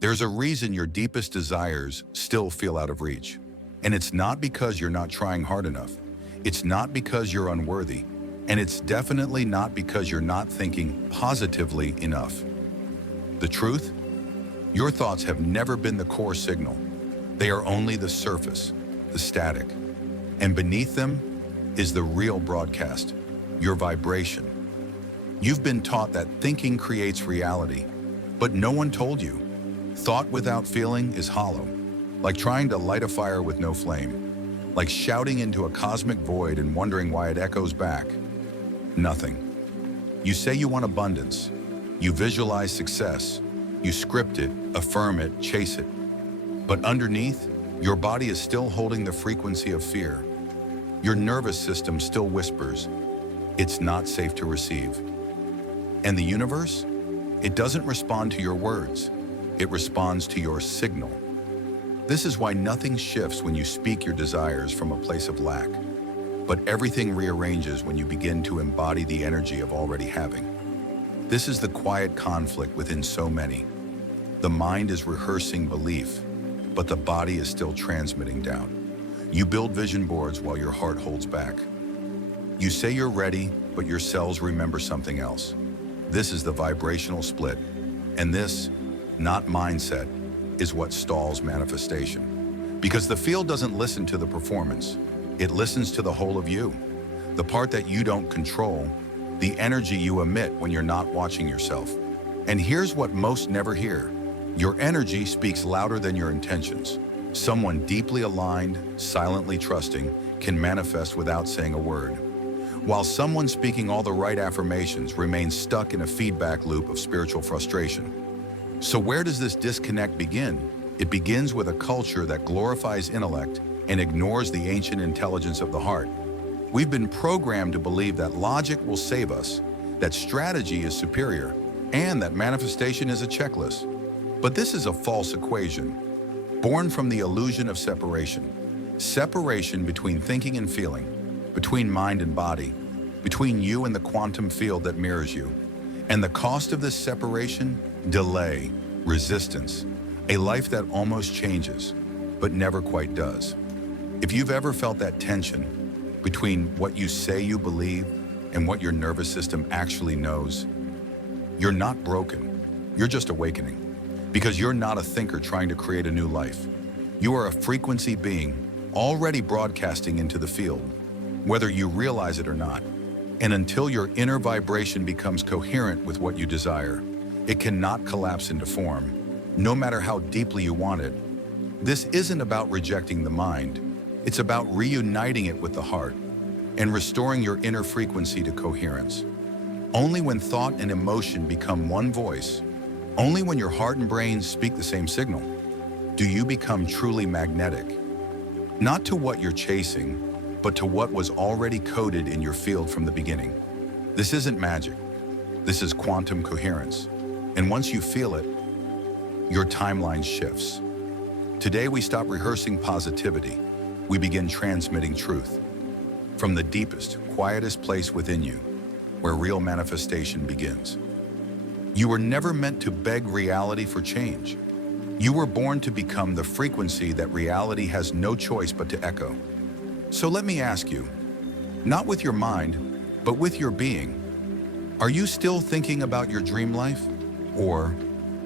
There's a reason your deepest desires still feel out of reach. And it's not because you're not trying hard enough. It's not because you're unworthy. And it's definitely not because you're not thinking positively enough. The truth? Your thoughts have never been the core signal. They are only the surface, the static. And beneath them is the real broadcast, your vibration. You've been taught that thinking creates reality, but no one told you. Thought without feeling is hollow, like trying to light a fire with no flame, like shouting into a cosmic void and wondering why it echoes back. Nothing. You say you want abundance. You visualize success. You script it, affirm it, chase it. But underneath, your body is still holding the frequency of fear. Your nervous system still whispers, it's not safe to receive. And the universe? It doesn't respond to your words. It responds to your signal. This is why nothing shifts when you speak your desires from a place of lack. But everything rearranges when you begin to embody the energy of already having. This is the quiet conflict within so many. The mind is rehearsing belief, but the body is still transmitting doubt. You build vision boards while your heart holds back. You say you're ready, but your cells remember something else. This is the vibrational split. And this, not mindset, is what stalls manifestation. Because the field doesn't listen to the performance. It listens to the whole of you. The part that you don't control, the energy you emit when you're not watching yourself. And here's what most never hear. Your energy speaks louder than your intentions. Someone deeply aligned, silently trusting, can manifest without saying a word. While someone speaking all the right affirmations remains stuck in a feedback loop of spiritual frustration. So where does this disconnect begin? It begins with a culture that glorifies intellect and ignores the ancient intelligence of the heart. We've been programmed to believe that logic will save us, that strategy is superior, and that manifestation is a checklist. But this is a false equation, born from the illusion of separation. Separation between thinking and feeling, between mind and body, between you and the quantum field that mirrors you. And the cost of this separation? Delay, resistance, a life that almost changes, but never quite does. If you've ever felt that tension between what you say you believe and what your nervous system actually knows, you're not broken, you're just awakening. Because you're not a thinker trying to create a new life. You are a frequency being already broadcasting into the field, whether you realize it or not. And until your inner vibration becomes coherent with what you desire, it cannot collapse into form, no matter how deeply you want it. This isn't about rejecting the mind. It's about reuniting it with the heart and restoring your inner frequency to coherence. Only when thought and emotion become one voice, only when your heart and brain speak the same signal, do you become truly magnetic. Not to what you're chasing, but to what was already coded in your field from the beginning. This isn't magic. This is quantum coherence. And once you feel it, your timeline shifts. Today we stop rehearsing positivity. We begin transmitting truth. From the deepest, quietest place within you, where real manifestation begins. You were never meant to beg reality for change. You were born to become the frequency that reality has no choice but to echo. So let me ask you, not with your mind, but with your being, are you still thinking about your dream life? Or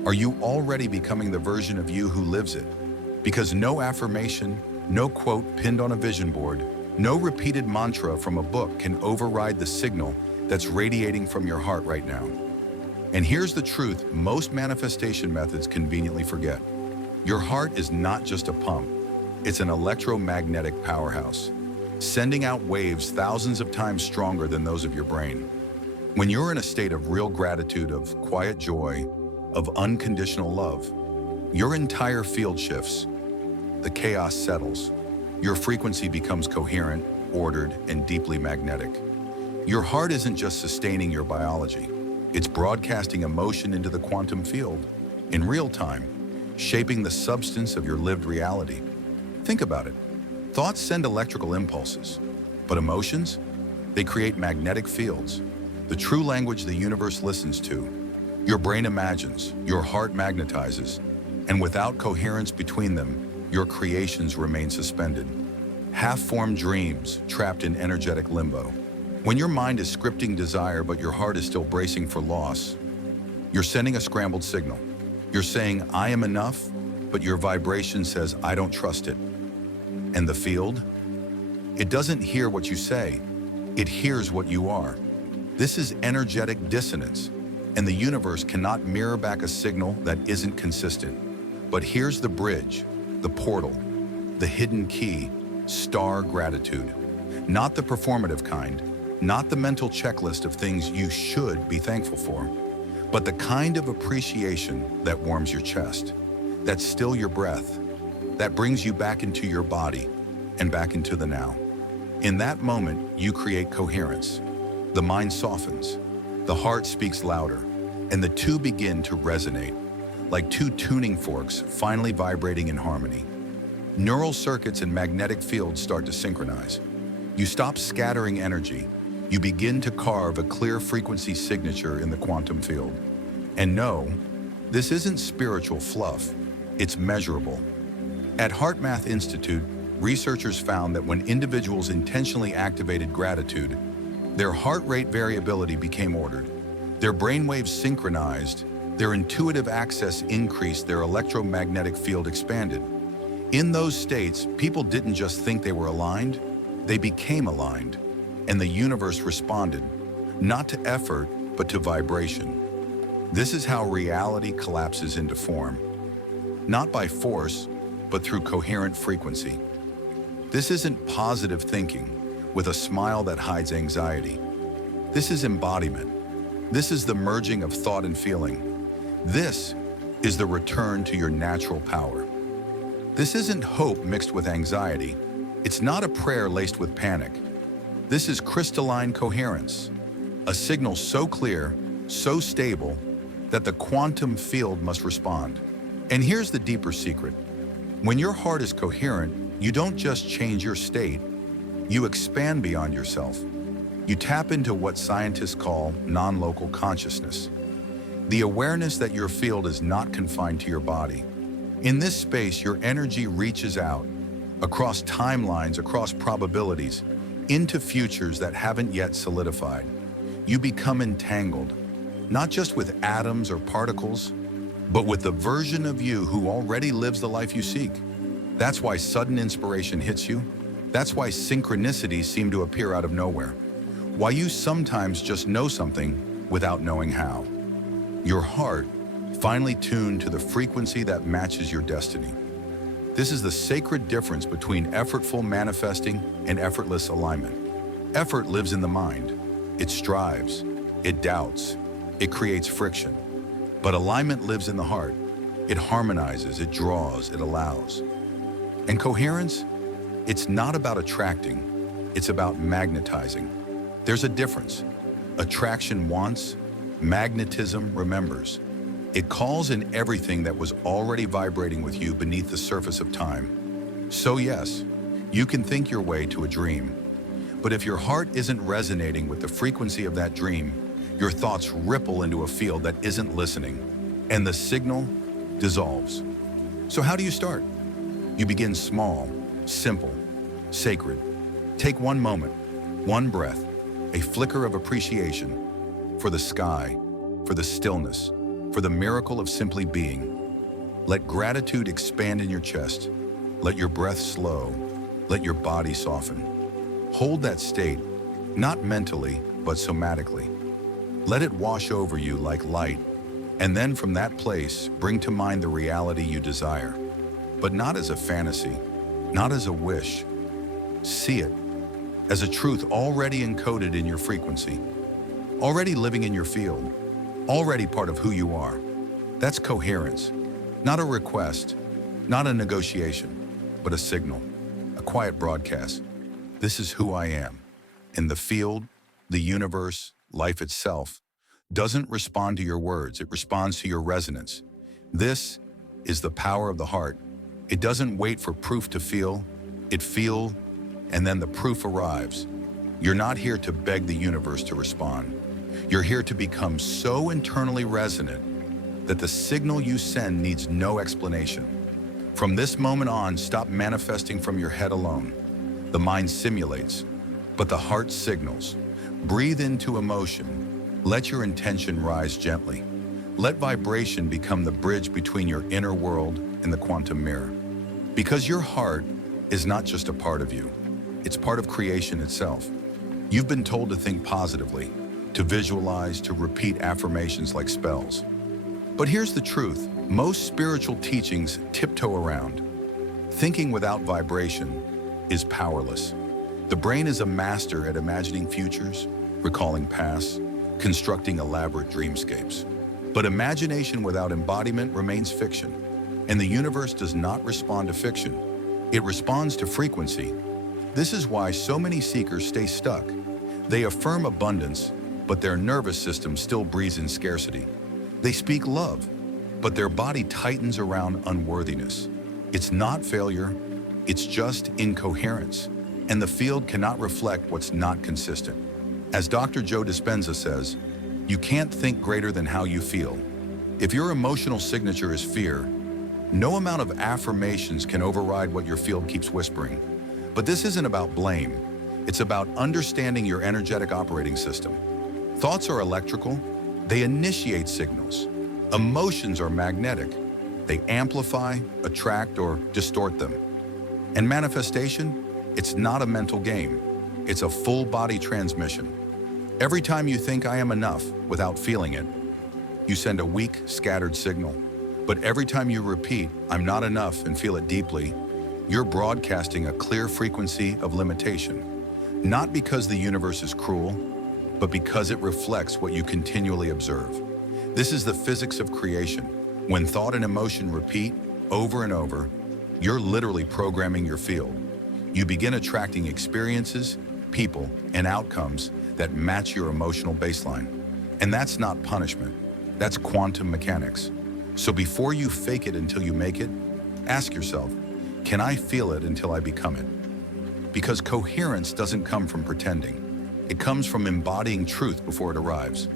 are you already becoming the version of you who lives it? Because no affirmation, no quote pinned on a vision board, no repeated mantra from a book can override the signal that's radiating from your heart right now. And here's the truth most manifestation methods conveniently forget. Your heart is not just a pump. It's an electromagnetic powerhouse, sending out waves thousands of times stronger than those of your brain. When you're in a state of real gratitude, of quiet joy, of unconditional love, your entire field shifts. The chaos settles. Your frequency becomes coherent, ordered, and deeply magnetic. Your heart isn't just sustaining your biology. It's broadcasting emotion into the quantum field, in real time, shaping the substance of your lived reality. Think about it. Thoughts send electrical impulses, but emotions? They create magnetic fields, the true language the universe listens to. Your brain imagines, your heart magnetizes, And without coherence between them, your creations remain suspended. Half-formed dreams trapped in energetic limbo. When your mind is scripting desire but your heart is still bracing for loss, you're sending a scrambled signal. You're saying, I am enough, but your vibration says, I don't trust it. And the field? It doesn't hear what you say. It hears what you are. This is energetic dissonance, and the universe cannot mirror back a signal that isn't consistent. But here's the bridge, the portal, the hidden key, star gratitude. Not the performative kind, not the mental checklist of things you should be thankful for, but the kind of appreciation that warms your chest, that stills your breath, that brings you back into your body and back into the now. In that moment, you create coherence. The mind softens, the heart speaks louder, and the two begin to resonate, like two tuning forks finally vibrating in harmony. Neural circuits and magnetic fields start to synchronize. You stop scattering energy. You begin to carve a clear frequency signature in the quantum field. And no, this isn't spiritual fluff. It's measurable. At HeartMath Institute, researchers found that when individuals intentionally activated gratitude, their heart rate variability became ordered. Their brainwaves synchronized, their intuitive access increased, their electromagnetic field expanded. In those states, people didn't just think they were aligned, they became aligned. And the universe responded, not to effort, but to vibration. This is how reality collapses into form. Not by force, but through coherent frequency. This isn't positive thinking with a smile that hides anxiety. This is embodiment. This is the merging of thought and feeling. This is the return to your natural power. This isn't hope mixed with anxiety. It's not a prayer laced with panic. This is crystalline coherence, a signal so clear, so stable, that the quantum field must respond. And here's the deeper secret. When your heart is coherent, you don't just change your state, you expand beyond yourself. You tap into what scientists call non-local consciousness. The awareness that your field is not confined to your body. In this space, your energy reaches out, across timelines, across probabilities, into futures that haven't yet solidified. You become entangled, not just with atoms or particles, but with the version of you who already lives the life you seek. That's why sudden inspiration hits you. That's why synchronicities seem to appear out of nowhere. Why you sometimes just know something without knowing how. Your heart finally tuned to the frequency that matches your destiny. This is the sacred difference between effortful manifesting and effortless alignment. Effort lives in the mind. It strives, it doubts, it creates friction. But alignment lives in the heart. It harmonizes, it draws, it allows. And coherence? It's not about attracting, it's about magnetizing. There's a difference. Attraction wants, magnetism remembers. It calls in everything that was already vibrating with you beneath the surface of time. So yes, you can think your way to a dream. But if your heart isn't resonating with the frequency of that dream, your thoughts ripple into a field that isn't listening, and the signal dissolves. So how do you start? You begin small, simple, sacred. Take one moment, one breath, a flicker of appreciation for the sky, for the stillness, for the miracle of simply being. Let gratitude expand in your chest. Let your breath slow. Let your body soften. Hold that state, not mentally, but somatically. Let it wash over you like light, and then from that place, bring to mind the reality you desire. But not as a fantasy, not as a wish. See it as a truth already encoded in your frequency, already living in your field, already part of who you are. That's coherence, not a request, not a negotiation, but a signal, a quiet broadcast. This is who I am. In the field, the universe, life itself, doesn't respond to your words, it responds to your resonance. This is the power of the heart. It doesn't wait for proof to feel, it feels, and then the proof arrives. You're not here to beg the universe to respond. You're here to become so internally resonant that the signal you send needs no explanation. From this moment on, stop manifesting from your head alone. The mind simulates, but the heart signals. Breathe into emotion. Let your intention rise gently. Let vibration become the bridge between your inner world and the quantum mirror. Because your heart is not just a part of you, it's part of creation itself. You've been told to think positively, to visualize, to repeat affirmations like spells. But here's the truth. Most spiritual teachings tiptoe around. Thinking without vibration is powerless. The brain is a master at imagining futures, recalling pasts, constructing elaborate dreamscapes. But imagination without embodiment remains fiction, and the universe does not respond to fiction. It responds to frequency. This is why so many seekers stay stuck. They affirm abundance, but their nervous system still breathes in scarcity. They speak love, but their body tightens around unworthiness. It's not failure, it's just incoherence, and the field cannot reflect what's not consistent. As Dr. Joe Dispenza says, you can't think greater than how you feel. If your emotional signature is fear, no amount of affirmations can override what your field keeps whispering. But this isn't about blame. It's about understanding your energetic operating system. Thoughts are electrical. They initiate signals. Emotions are magnetic. They amplify, attract, or distort them. And manifestation, it's not a mental game. It's a full-body transmission. Every time you think I am enough without feeling it, you send a weak, scattered signal. But every time you repeat, I'm not enough, and feel it deeply, you're broadcasting a clear frequency of limitation. Not because the universe is cruel, but because it reflects what you continually observe. This is the physics of creation. When thought and emotion repeat over and over, you're literally programming your field. You begin attracting experiences, people, and outcomes that match your emotional baseline. And that's not punishment. That's quantum mechanics. So before you fake it until you make it, ask yourself, can I feel it until I become it? Because coherence doesn't come from pretending. It comes from embodying truth before it arrives.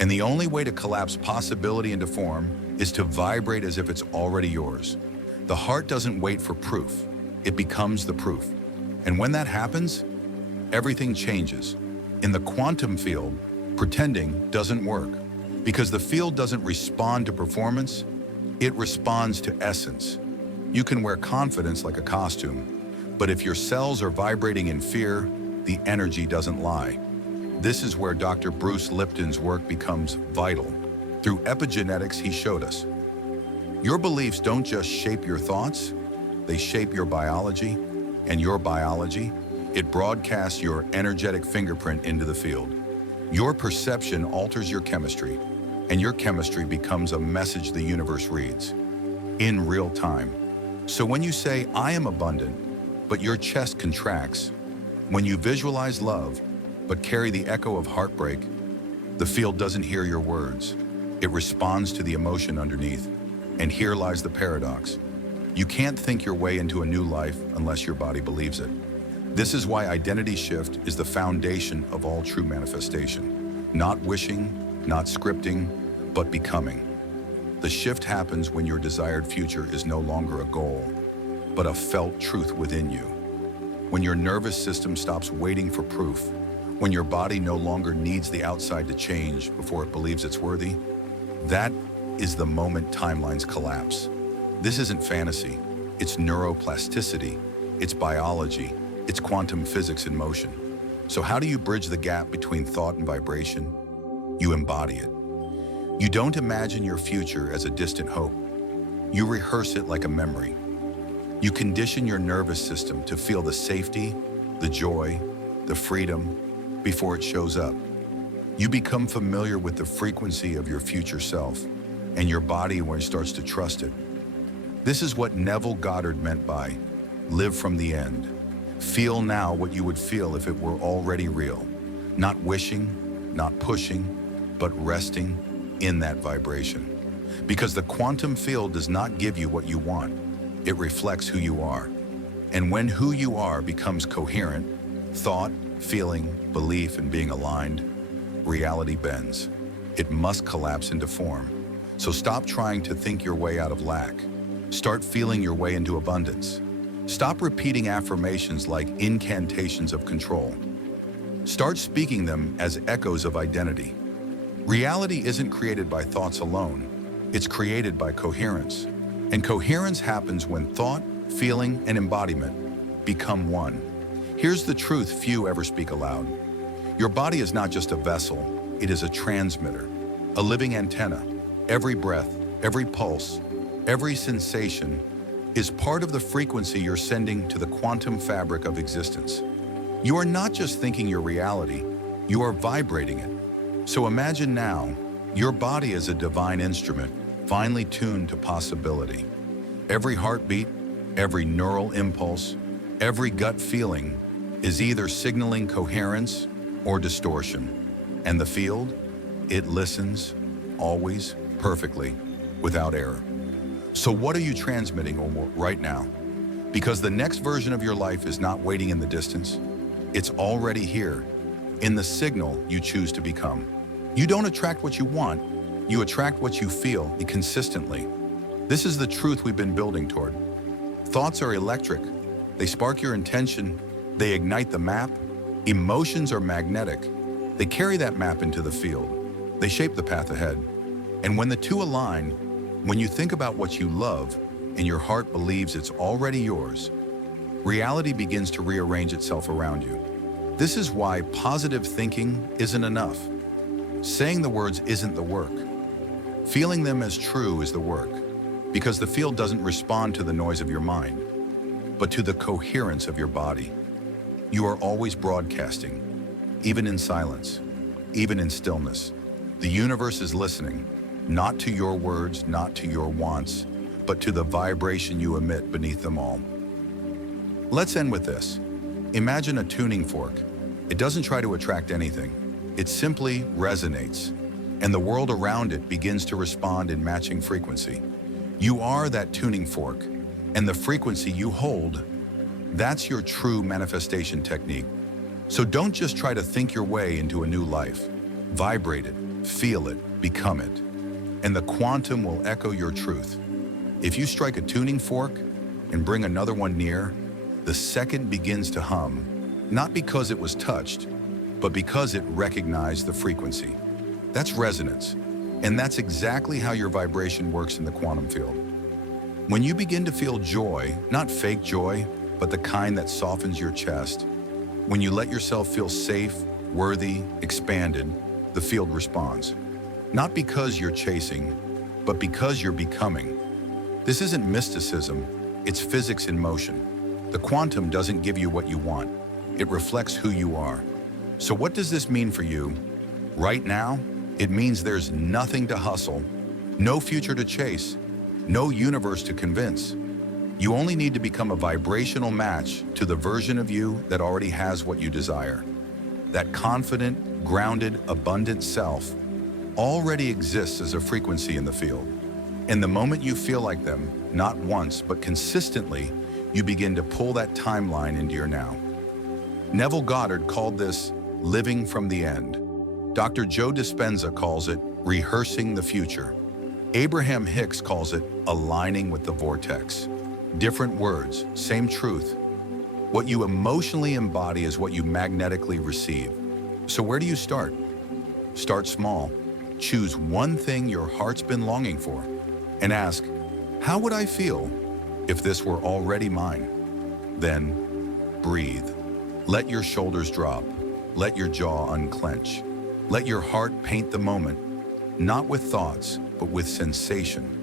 And the only way to collapse possibility into form is to vibrate as if it's already yours. The heart doesn't wait for proof. It becomes the proof. And when that happens, everything changes. In the quantum field, pretending doesn't work. Because the field doesn't respond to performance, it responds to essence. You can wear confidence like a costume, but if your cells are vibrating in fear, the energy doesn't lie. This is where Dr. Bruce Lipton's work becomes vital. Through epigenetics, he showed us. Your beliefs don't just shape your thoughts, they shape your biology, and your biology, it broadcasts your energetic fingerprint into the field. Your perception alters your chemistry, and your chemistry becomes a message the universe reads in real time. So when you say, I am abundant, but your chest contracts, when you visualize love, but carry the echo of heartbreak, the field doesn't hear your words. It responds to the emotion underneath. And here lies the paradox. You can't think your way into a new life unless your body believes it. This is why identity shift is the foundation of all true manifestation. Not wishing, not scripting, but becoming. The shift happens when your desired future is no longer a goal, but a felt truth within you. When your nervous system stops waiting for proof, when your body no longer needs the outside to change before it believes it's worthy, that is the moment timelines collapse. This isn't fantasy, it's neuroplasticity, it's biology, it's quantum physics in motion. So how do you bridge the gap between thought and vibration? You embody it. You don't imagine your future as a distant hope. You rehearse it like a memory. You condition your nervous system to feel the safety, the joy, the freedom before it shows up. You become familiar with the frequency of your future self, and your body when it starts to trust it. This is what Neville Goddard meant by live from the end. Feel now what you would feel if it were already real. Not wishing, not pushing, but resting in that vibration. Because the quantum field does not give you what you want. It reflects who you are. And when who you are becomes coherent, thought, feeling, belief, and being aligned, reality bends. It must collapse into form. So stop trying to think your way out of lack. Start feeling your way into abundance. Stop repeating affirmations like incantations of control. Start speaking them as echoes of identity. Reality isn't created by thoughts alone. It's created by coherence. And coherence happens when thought, feeling, and embodiment become one. Here's the truth few ever speak aloud. Your body is not just a vessel, it is a transmitter, a living antenna. Every breath, every pulse, every sensation is part of the frequency you're sending to the quantum fabric of existence. You are not just thinking your reality, you are vibrating it. So imagine now, your body is a divine instrument, finely tuned to possibility. Every heartbeat, every neural impulse, every gut feeling is either signaling coherence or distortion. And the field, it listens, always, perfectly, without error. So what are you transmitting right now? Because the next version of your life is not waiting in the distance. It's already here, in the signal you choose to become. You don't attract what you want, you attract what you feel consistently. This is the truth we've been building toward. Thoughts are electric. They spark your intention, they ignite the map. Emotions are magnetic. They carry that map into the field. They shape the path ahead. And when the two align, when you think about what you love and your heart believes it's already yours, reality begins to rearrange itself around you. This is why positive thinking isn't enough. Saying the words isn't the work. Feeling them as true is the work, because the field doesn't respond to the noise of your mind, but to the coherence of your body. You are always broadcasting, even in silence, even in stillness. The universe is listening, not to your words, not to your wants, but to the vibration you emit beneath them all. Let's end with this. Imagine a tuning fork. It doesn't try to attract anything. It simply resonates, and the world around it begins to respond in matching frequency. You are that tuning fork, and the frequency you hold, that's your true manifestation technique. So don't just try to think your way into a new life. Vibrate it, feel it, become it. And the quantum will echo your truth. If you strike a tuning fork and bring another one near, the second begins to hum, not because it was touched, but because it recognized the frequency. That's resonance, and that's exactly how your vibration works in the quantum field. When you begin to feel joy, not fake joy, but the kind that softens your chest, when you let yourself feel safe, worthy, expanded, the field responds. Not because you're chasing, but because you're becoming. This isn't mysticism, it's physics in motion. The quantum doesn't give you what you want, it reflects who you are. So what does this mean for you? Right now, it means there's nothing to hustle, no future to chase, no universe to convince. You only need to become a vibrational match to the version of you that already has what you desire. That confident, grounded, abundant self already exists as a frequency in the field. And the moment you feel like them, not once, but consistently, you begin to pull that timeline into your now. Neville Goddard called this living from the end. Dr. Joe Dispenza calls it rehearsing the future. Abraham Hicks calls it aligning with the vortex. Different words, same truth. What you emotionally embody is what you magnetically receive. So where do you start? Start small. Choose one thing your heart's been longing for and ask, how would I feel if this were already mine? Then breathe. Let your shoulders drop. Let your jaw unclench. Let your heart paint the moment, not with thoughts, but with sensation.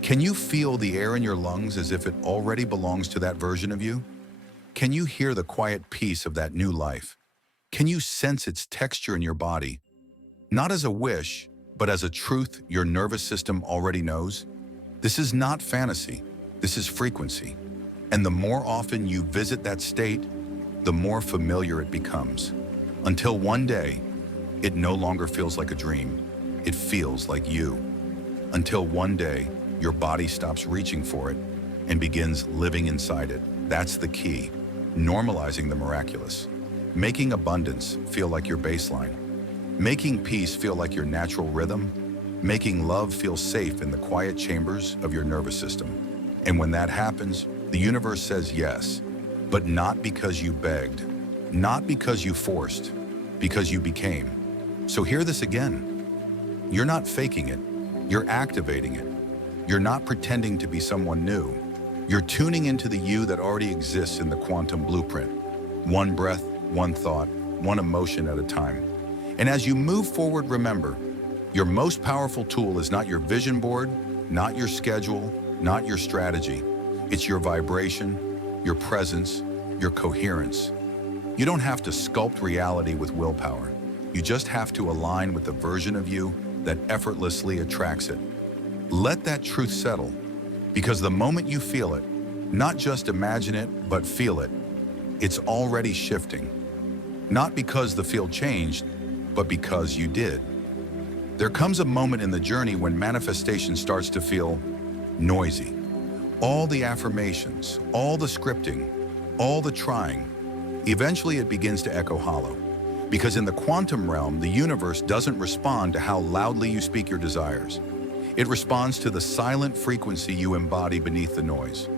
Can you feel the air in your lungs as if it already belongs to that version of you? Can you hear the quiet peace of that new life? Can you sense its texture in your body? Not as a wish, but as a truth your nervous system already knows. This is not fantasy, this is frequency. And the more often you visit that state, the more familiar it becomes. Until one day, it no longer feels like a dream. It feels like you. Until one day, your body stops reaching for it and begins living inside it. That's the key. Normalizing the miraculous. Making abundance feel like your baseline. Making peace feel like your natural rhythm. making love feel safe in the quiet chambers of your nervous system. And when that happens, the universe says yes, but not because you begged, not because you forced, because you became. So hear this again. You're not faking it, you're activating it. You're not pretending to be someone new. You're tuning into the you that already exists in the quantum blueprint. One breath, one thought, one emotion at a time. And as you move forward, remember, your most powerful tool is not your vision board, not your schedule, not your strategy. It's your vibration, your presence, your coherence. You don't have to sculpt reality with willpower. You just have to align with the version of you that effortlessly attracts it. Let that truth settle, because the moment you feel it, not just imagine it, but feel it, it's already shifting. Not because the field changed, but because you did. There comes a moment in the journey when manifestation starts to feel noisy. All the affirmations, all the scripting, all the trying, eventually it begins to echo hollow. Because in the quantum realm, the universe doesn't respond to how loudly you speak your desires. It responds to the silent frequency you embody beneath the noise.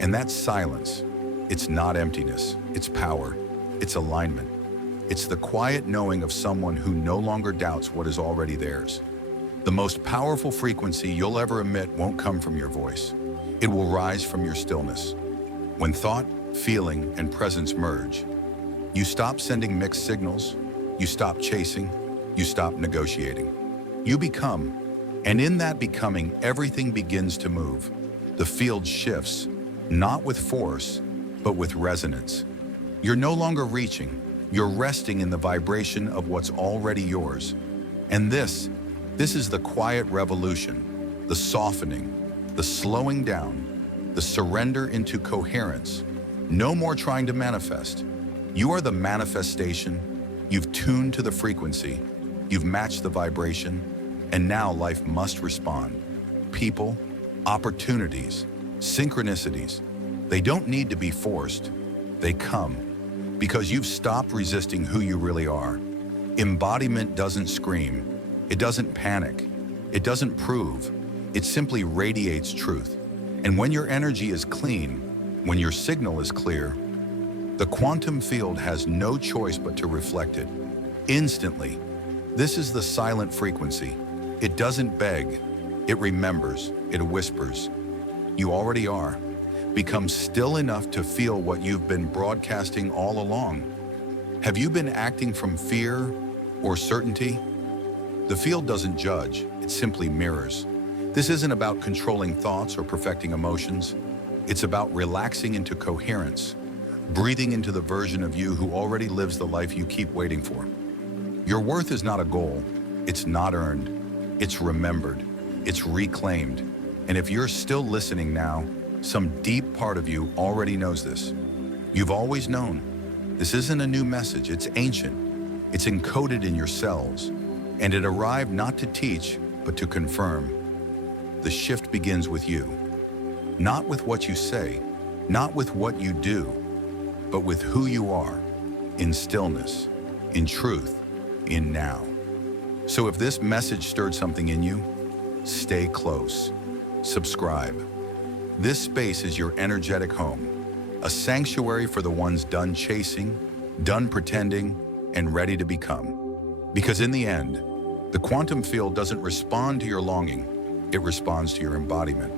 And that's silence. It's not emptiness, it's power, it's alignment. It's the quiet knowing of someone who no longer doubts what is already theirs. The most powerful frequency you'll ever emit won't come from your voice. It will rise from your stillness. When thought, feeling, and presence merge, you stop sending mixed signals, you stop chasing, you stop negotiating. You become, and in that becoming, everything begins to move. The field shifts, not with force, but with resonance. You're no longer reaching, you're resting in the vibration of what's already yours. And this is the quiet revolution, the softening, the slowing down, the surrender into coherence. No more trying to manifest. You are the manifestation. You've tuned to the frequency. You've matched the vibration. And now life must respond. People, opportunities, synchronicities, they don't need to be forced. They come because you've stopped resisting who you really are. Embodiment doesn't scream. It doesn't panic. It doesn't prove. It simply radiates truth. And when your energy is clean, when your signal is clear, the quantum field has no choice but to reflect it. Instantly. This is the silent frequency. It doesn't beg. It remembers. It whispers. You already are. Become still enough to feel what you've been broadcasting all along. Have you been acting from fear or certainty? The field doesn't judge. It simply mirrors. This isn't about controlling thoughts or perfecting emotions. It's about relaxing into coherence, breathing into the version of you who already lives the life you keep waiting for. Your worth is not a goal. It's not earned. It's remembered. It's reclaimed. And if you're still listening now, some deep part of you already knows this. You've always known. This isn't a new message. It's ancient. It's encoded in your cells. And it arrived not to teach, but to confirm. The shift begins with you. Not with what you say, not with what you do, but with who you are, in stillness, in truth, in now. So if this message stirred something in you, stay close. Subscribe. This space is your energetic home, a sanctuary for the ones done chasing, done pretending, and ready to become. Because in the end, the quantum field doesn't respond to your longing, it responds to your embodiment.